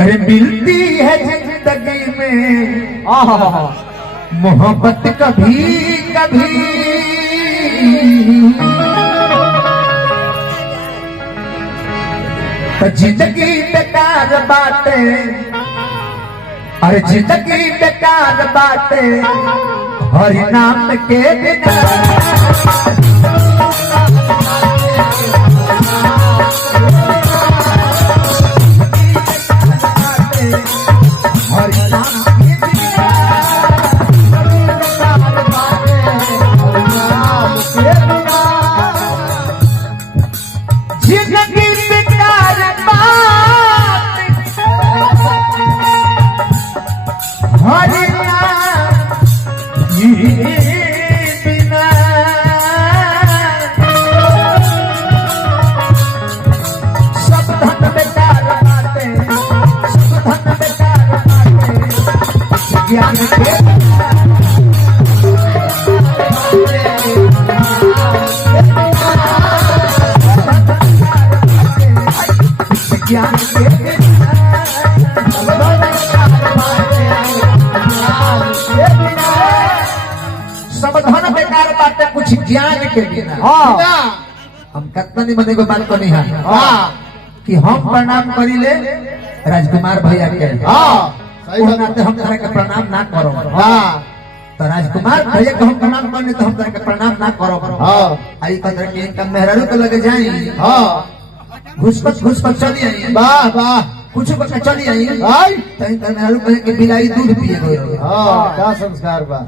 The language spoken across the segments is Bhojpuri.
अरे मिलती है जिंदगी में मोहब्बत कभी कभी, तो जिंदगी बेकार बातें, अरे जिंदगी बेकार बातें हरि नाम के बिना। ज्ञान के ज्ञान के समाधान बेकार बातें कुछ ज्ञान के बिना। हम कितना नहीं बने को बात करनी है कि हम प्रणाम करी ले राजकुमार भैया के, नाते हम तरह के प्रणाम ना करो। तो राजकुमार भैया को हम प्रणाम करने तो हम तरह के प्रणाम ना करो। आई कदर के इनका मेहरारू को लगे जाई, घुसपत चली आई, वाह वाह कुछ बच्चा चली आई, तो इनका मेहरारू कहे कि बिलाई दूध पिए गए। क्या संस्कार बा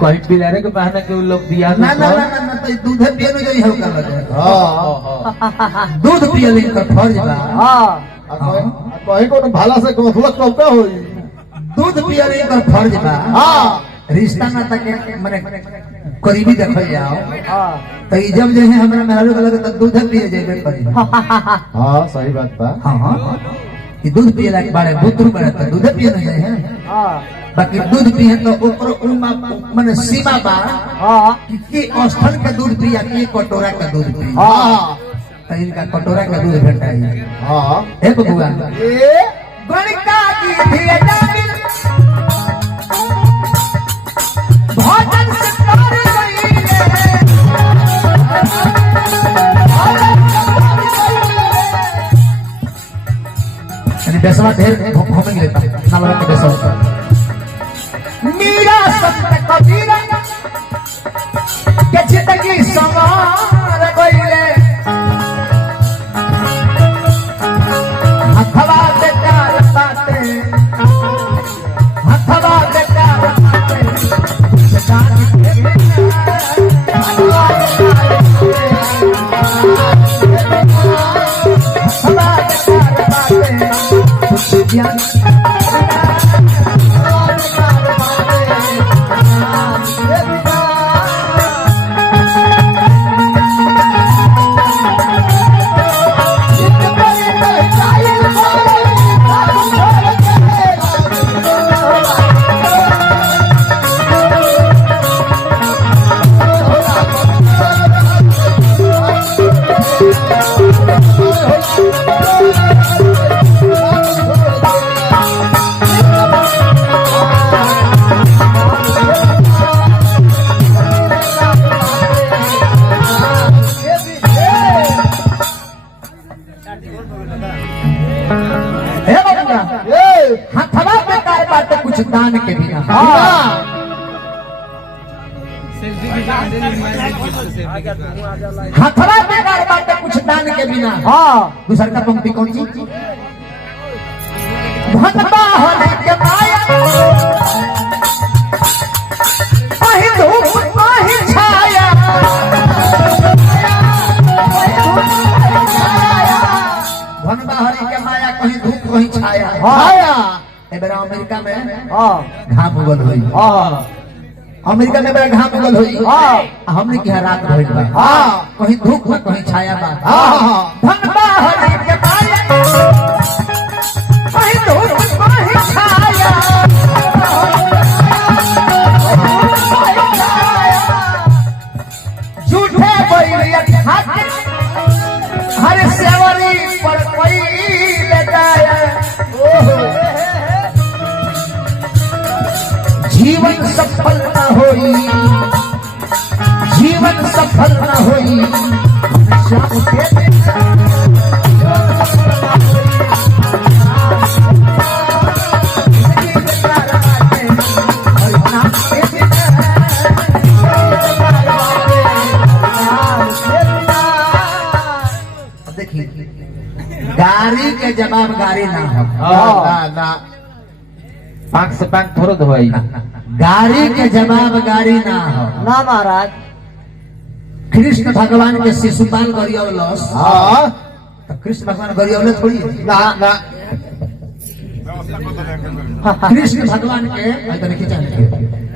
कोई पिलारे के बहाना के लोग दिया ना ना ना ना, तो दूध पिए नहीं जाई होगा लगे। दूध पिए लेकिन का फर्ज बा। कहीं को भाला से गफलत करता हो, दूध पिए लेकिन का फर्ज बा। रिश्ता ना तक माने करीबी देखल जाओ, तो जब जो है हमरा मेहरारू लगे तो दूध पिए जेबे करी। हां सही बात बा। हां कि दूध पिए लायक बारे बुतरू बड़े तो दूध पिए नहीं जाए हैं। बाकी दूध पिए तो ऊपर माने सीमा बा कि स्थल का दूध पिया कि कटोरा का दूध पिया। तो इनका कटोरा का दूध भेटाई। हे बबुआ ए गणिका की भेजा मिल भोजन से कर गई है। बेसवा ढेर घूमेंगे लेता ना लगा के बेसवा मीरा संत कबीरा के जिंदगी संवार गईले। हथवा बेकार बातें, हथवा बेकार बातें बेकार के हथवा बेकार बातें कुछ ज्ञान हथवा बेकार बातें कुछ दान के बिना। हथवा बेकार बातें कुछ दान के बिना। दूसरा का पंक्ति कौन सी? भटका होने के माया कहीं धूप कहीं छाया, धन बाहरी के माया कहीं धूप कहीं छाया। बेरा अमेरिका में घाम उगल हुई, अमेरिका में बड़ा घाम उगल हुई, हमने क्या रात भइल बा, कहीं धूप में कहीं छाया बा। धन बाहरी के माया कहीं धूप कहीं छाया, झूठे बैरिया खाते हर सेवरी पर कोई लेता है। जीवन सफल न होई, जीवन सफल न होई, श्याम के बिना देखिए, गाड़ी के जवाब गाड़ी ना हो, ना ना पाक से पाक थोड़ा धोई गाड़ी के जवाब गाड़ी ना हो। ना महाराज। कृष्ण भगवान के शिशुपाल गरियौलस, हाँ तो कृष्ण भगवान गरियौले थोड़ी है। ना ना कृष्ण भगवान के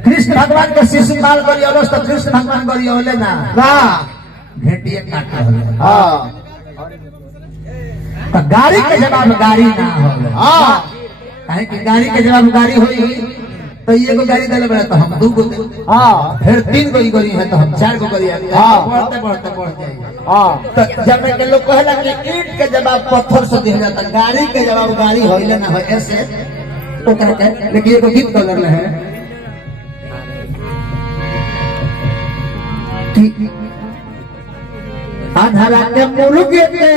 कृष्ण भगवान के शिशुपाल गरियौलस, तो कृष्ण भगवान गरियौले ना, ना भेटिए काट रहल। हाँ तो गाड़ी के जवाब गाड़ी ना हो। हाँ काहे कि गाड़ी के जवाब गाड़ी होई, तो एगो गाड़ी देले बड़ा तो हम दू गो दे, हाँ फिर 3 गो गाड़ी है तो हम 4 गो गाड़ी आगे हाँ। बढ़ते बढ़ते बढ़ जाएंगे। हाँ तो जब के लोग कहला कि ईंट के जवाब पत्थर से दिया जाता, गाड़ी के जवाब गाड़ी होइले ना हो ऐसे तो कहते हैं। लेकिन एगो गीत कलर में है कि आधारा के मुर्गे के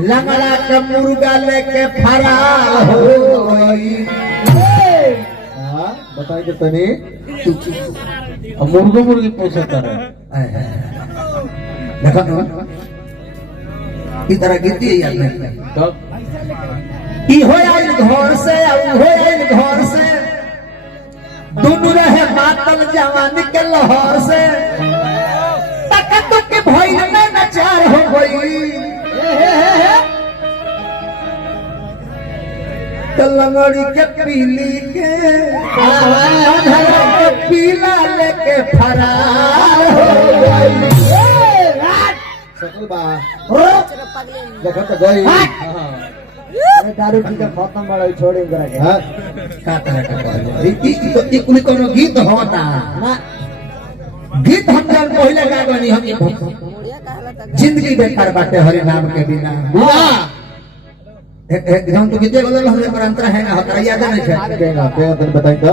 लंगड़ा के मुर्गा लेके फरार हो गई। हाँ बताइए तनी मुर्गो मुर्गी पूछता रहे। देखो ना, ई तरह गीत ही याद नहीं। तब ई हो आइल घर से, हो आइल घर से, दोनों रहे मातल जवानी के लहर से, तक के भइल में नचार हो गई। लंगड़ी के पीली के आंधरा के पीला लेके फरार हो गई। सकल बा देखो तो गई दारू पी के खत्म बड़ा छोड़े करा के। हाँ का तरह का कहल ई कुल कोनो गीत होता ना गीत हम जब पहले गा गनी हम जिंदगी बेकार बाटे हरि नाम के बिना। हम तो गीते बोले हमरे पर अंतर है ना, हमरा याद नहीं है। क्या तनी बताई तो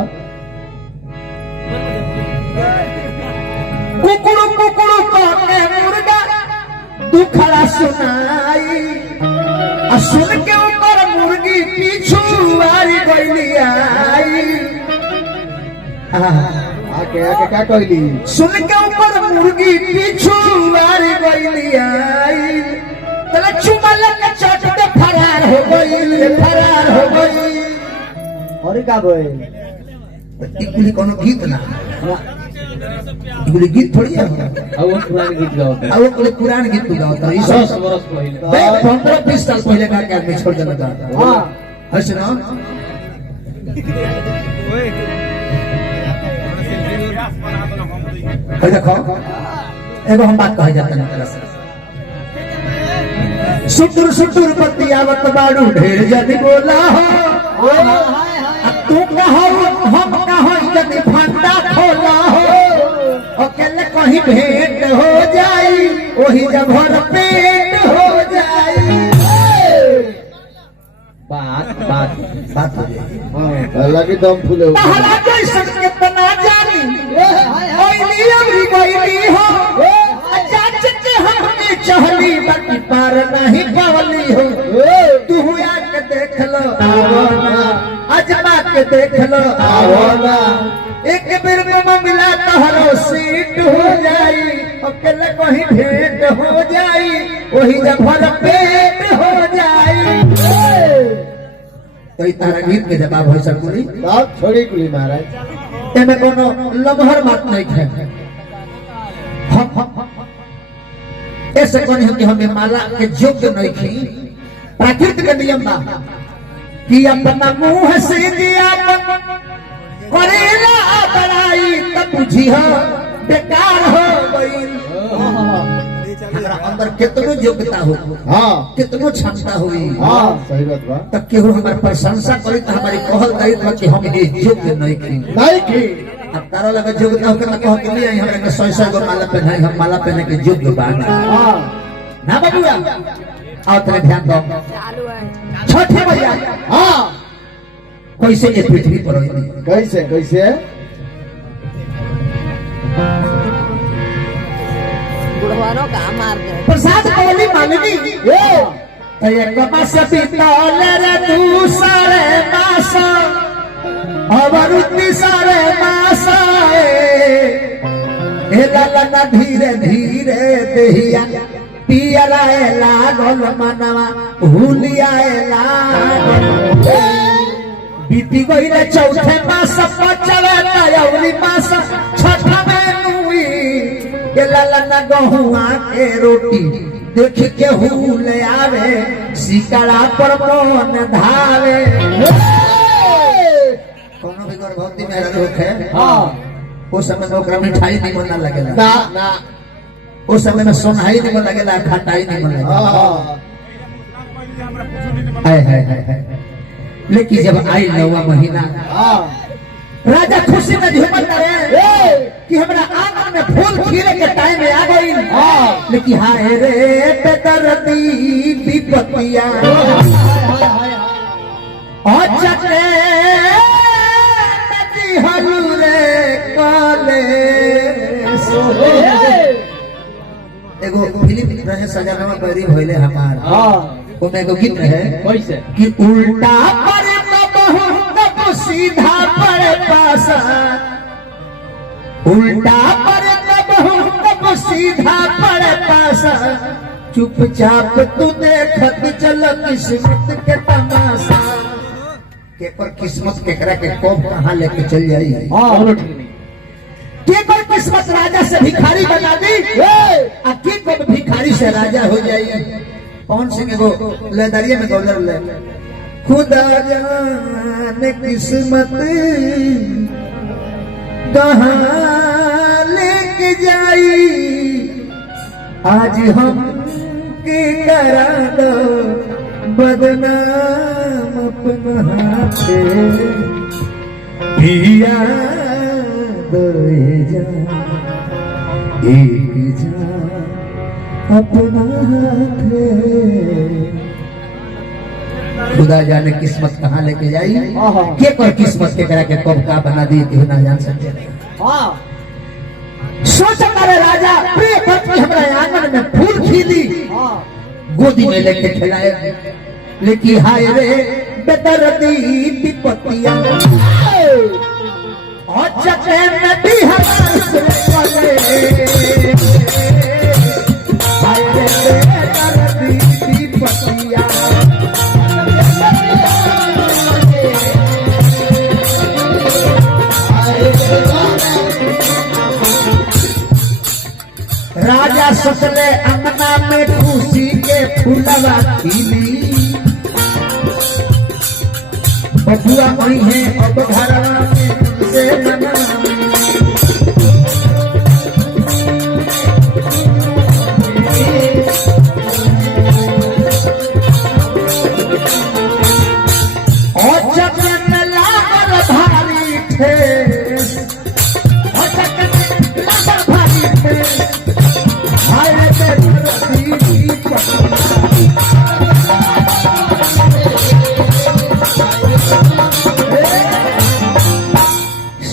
कुकुरु कुकुरु कहके मुर्गा दुखड़ा सुनाई, आ सुन के ऊपर मुर्गी पीछू आरी गइली आई। आके आके क्या कहली सुन के ऊपर मुर्गी पीछू आरी गइली आई, तले चुमा लेके चटते फरार हो गई, फरार हो गई। और का बोल इकुली कोनो गीत ना, इकुली गीत थोड़ी है। अब वो पुराने गीत गाते हैं। अब वो कोई पुराने गीत गाता है। 10 बरस पहले 15-20 साल पहले का क्या आदमी छोड़ देना था। हाँ ऐसे ना देखो, एगो हम बात कहे जाते हैं तरह से, सुटुर सुटुर पतियावत बाड़ू ढेर जदी बोला हो, तू कहो हम कहो जदी फंदा खोला हो, अकेले कहीं भेंट हो जाई, वही जब भर पेट हो जाई। बात बात बात हो जाएगी। लगी दम फूले तहरा जैसन कितना जानी, ओइली अबरी गइली हो, चाच के हमने चहली बाकी पार नहीं पावली हो। तू आके देख लो, अजमा के देख लो, एक बेर में मिला तहरो सीट हो जाई, अकेले कहीं भेंट हो जाई, वही जब भर पेट हो जाई। तो तारा गीत के जवाब हो सकुली, बात छोड़ी कुली महाराज एमे कोनो लमहर बात नहीं है। हम ऐसे कहनी हम कि हमें माला के योग्य नहीं थी। प्राकृत के नियम बा कि अपना मुंह से दिया करेला बड़ाई, तब बुझी हो बेकार हो गई। हमारा अंदर कितनो योग्यता हो, हाँ कितनो क्षमता हुई, हाँ सही बात बा तब केहू हमारी प्रशंसा करी तो हमारी कहल दायित्व कि हम ये योग्य नहीं थी। नहीं की अब तारा लगा योग्यता होकर मैं कह के लिए आई हमरा के 100 गो माला पहनाई, हम माला पहने के योग्य बानी हाँ ना बबुआ। आओ तेरे ध्यान दो, छठे भैया हाँ कैसे ये पृथ्वी पर हुई। कैसे कैसे बुढ़वानों का मार दे प्रसाद बोली मांगनी तो एक मास बीतल रे दूसरे मास और तीसरे मास ए लाला धीरे धीरे देहिया पियलाए लागल मनवा हुलियाए लागल बीती गई रे चौथे मास पचवे तयौरी मास छठवे नुई ए लाला गहुआ के रोटी देख के हुले आवे सिकड़ा पर मन धावे कोनो भी गर्भवती में रोके उस समय में ओकरा मिठाई नहीं मन लगेला ना ना उस समय में सोनाई नहीं मन लगेला खटाई नहीं मन लगेला हाय हाय हाय लेकिन जब आई 9वां महीना राजा खुशी में झूमत रहे कि हमरा आंगन में फूल खिले के टाइम में आ गई लेकिन हाय रे बेदर्दी विपतिया और चले नदी हलूरे काले एगो फिल्म रहे सजनवा बरी भइले हमार ओमे एगो गीत है कैसे कि उल्टा पर बहु सीधा पर पासा उल्टा पर बहु सीधा पर पासा चुपचाप तू देखत चल किस्मत के तमाशा केकर किस्मत केकरा के कब कहां लेके चल जाई केकर किस्मत राजा से भिखारी बना दी आ केकर भिखारी से राजा हो जाई कौन सिंह एगो लेदरिया में गौलर ले खुदा जाने किस्मत कहाँ लेके जाई आज हम के करा दो बदनाम अपना हाथे पिया दो जा एक जा अपना हाथे खुदा जाने किस्मत कहाँ लेके जाई के कोई किस्मत के करा के कब का बना दी केहू ना जान सकते सोच करे राजा प्रिय पत्नी हमारे आंगन में फूल खिली गोदी में लेके खिलाए लेकिन हाय रे बेदर्दी विपतिया और चके में भी हंस वाले हाय रे बेदर्दी विपतिया राजा ससले अंगना में खुशी के फूलवा खिली बबुआ वही है अब घरवा में से मना और चक्कर में लागल भारी ठेस और चक्कर में लागल भारी ठेस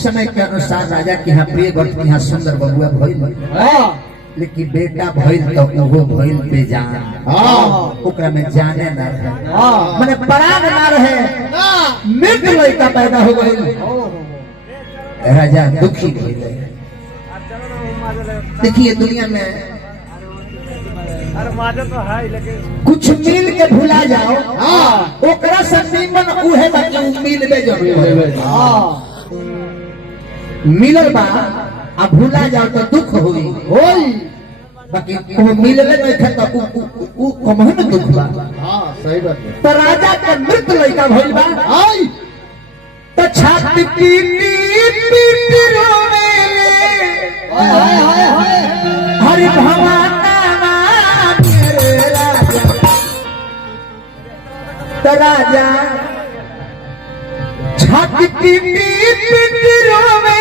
समय के अनुसार राजा के यहाँ प्रिय वर्ष के यहाँ सुंदर बबुआ भइल लेकिन बेटा भइल तो वो भइल पे जान ओकरा में जाने ना रहे माने प्राण ना रहे मृत लड़का पैदा हो गई राजा दुखी भइल देखिए दुनिया में कुछ मिल के भुला जाओ ओकरा से निमन उहे बाकी मिलबे जरूर मिलल बा आ भुला जाओ तो दुख होई बाकी वो मिलले नहीं थे तो उ कमहन दुख बा सही बात है तो राजा के मृत लड़का भइल बा तो छाती पीटी रोवे हरि भवाना मेरे राजा तो राजा छाती पीटी रोवे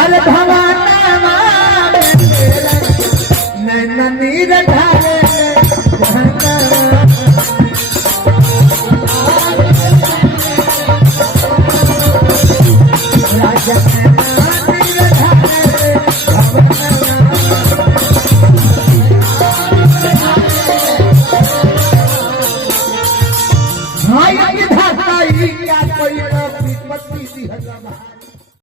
अरे भवाना मेरे नैना नीर ढाले राजा नैना नीर ढाले हाय विधाता ई क्या कोई विपत्ति दी है